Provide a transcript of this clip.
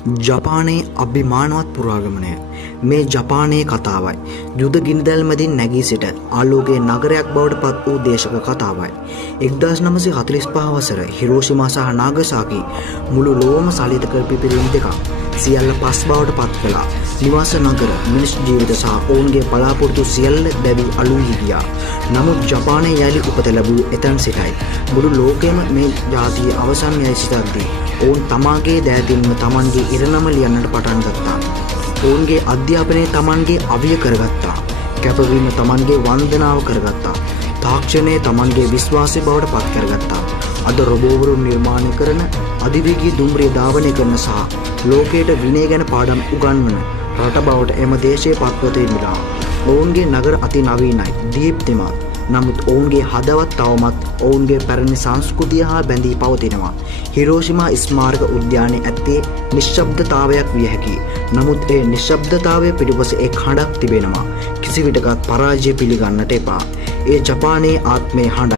ජපානයේ අභිමානවත් පුරාගමනය මේ ජපානයේ කතාවයි. යුද ගිනිදැල් මැදින් නැගී සිට ආලෝකයේ නගරයක් බවට පත් වූ දේශක කතාවයි. 1945 වසර හිරෝෂිමා සහ නාගසාකි මුළු ලෝවම සලිත කර පිපිරීම් දෙකක් සියල්ල පස් බවට පත් කළා. නිවාස නගර, මිනිස් ජීවිත සහ ඔවුන්ගේ බලාපොරොත්තු සියල්ල දැවි අලුවී ගියා. නමුත් ජපානයේ යලි උපත ලැබූ එතැන් සිටයි මුළු ලෝකෙම මේ ජාතියේ අවසන් යයි සිතද්දී ඔවුන් තමාගේ දෑතින්ම තමන්ගේ ඉරණම ලියන්නට පටන් ගත්තා. ඔවුන්ගේ අධ්‍යාපනය තමන්ගේ අවිය කරගත්තා. කැපවීම තමන්ගේ වන්දනාව කරගත්තා. තාක්ෂණය තමන්ගේ විශ්වාසය බවට පත් කරගත්තා. අද රොබෝවරුන් නිර්මාණය කරන අධිවේගී දුම්රිය ධාවනය කරන සහ ලෝකයට විනය ගැන පාඩම් උගන්වන රට බවට එම දේශයේ පත්වතේ මිලා. ඔවුන්ගේ නගර අති නවීනයි, දීප්තිමත්. නමුත් ඔවුන්ගේ හදවත් තවමත් ඔවුන්ගේ පැරණි සංස්කෘතිය හා බැඳී පවතිනවා. හිරෝෂිමා ස්මාරක උද්‍යානයේ ඇත්තේ නිශ්ශබ්දතාවයක් විය හැකියි. නමුත් ඒ නිශ්ශබ්දතාවය පිටුපස එක් හඬක් තිබෙනවා. කිසිවිටකත් පරාජය පිළිගන්නට එපා. ඒ ජපානයේ ආත්මයේ හඬ.